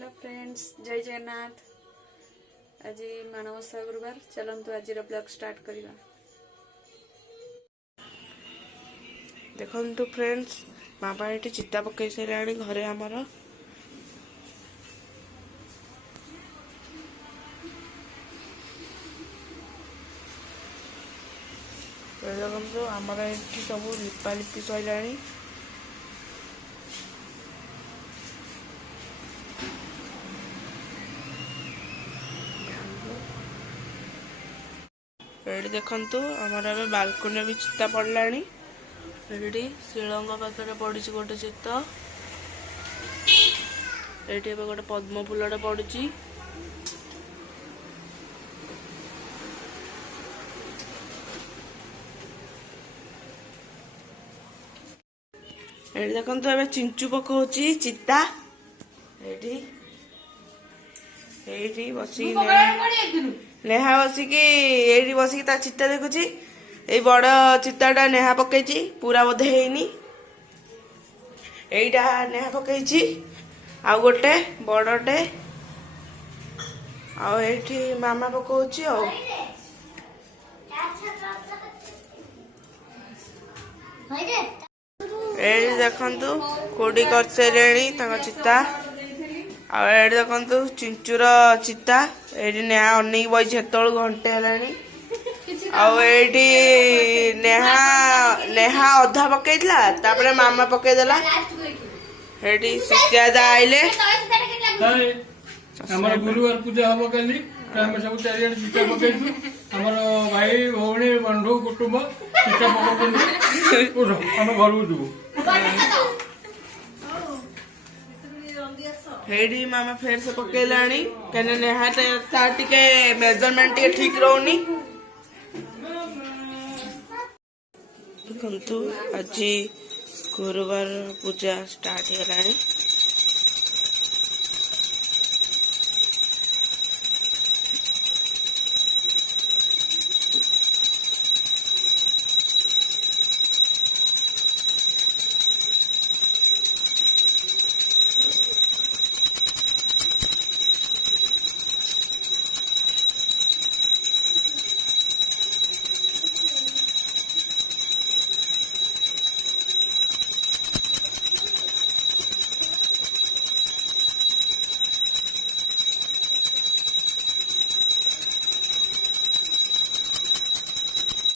Hello friends, जय जगन्नाथ। आज माणवसा गुरुवार। चलतु आज ब्लॉग स्टार्ट करवा। देखु फ्रेंड्स, बाबा ये चिता पकई सारे घरे आमर देखो आमर ये सब लिपा लिपि सैला ये देखु आमर ए बालकनी भी चिता पड़ा ये शिलंग पाखे पड़ी गोटे चित्त ये गोटे पद्म फूलटे पड़ी ये देखु ए चिंचु पकाउची चिता ये बसिक नेहा बसिकी ये बसिक ता चिता देखुची। ये बड़ चिताटा नेहा पकई पूरा बोधे है यहीटा नेहा पकई आ गोटे बड़टे आठी मामा पकाउची देखु कोडी कर चिता आए देखु चिंचुर चिता ये नेहा अनेक बही हेत घंटे है नेहा नेहा अधा पकईला मामा पकईदेला शिष्यादा आइले हमर गुरुवार पूजा हम कल सब चारिड़ चिता पकईछु हमर भाई भौणी बंधु कुटुंब चिता पकड़ हम घर को जीवु हेडी मामा फेर से पकईलाणी कने नेहा टे मेजरमेंट ठीक रोनी। देखु आज गुरुवार पूजा स्टार्ट है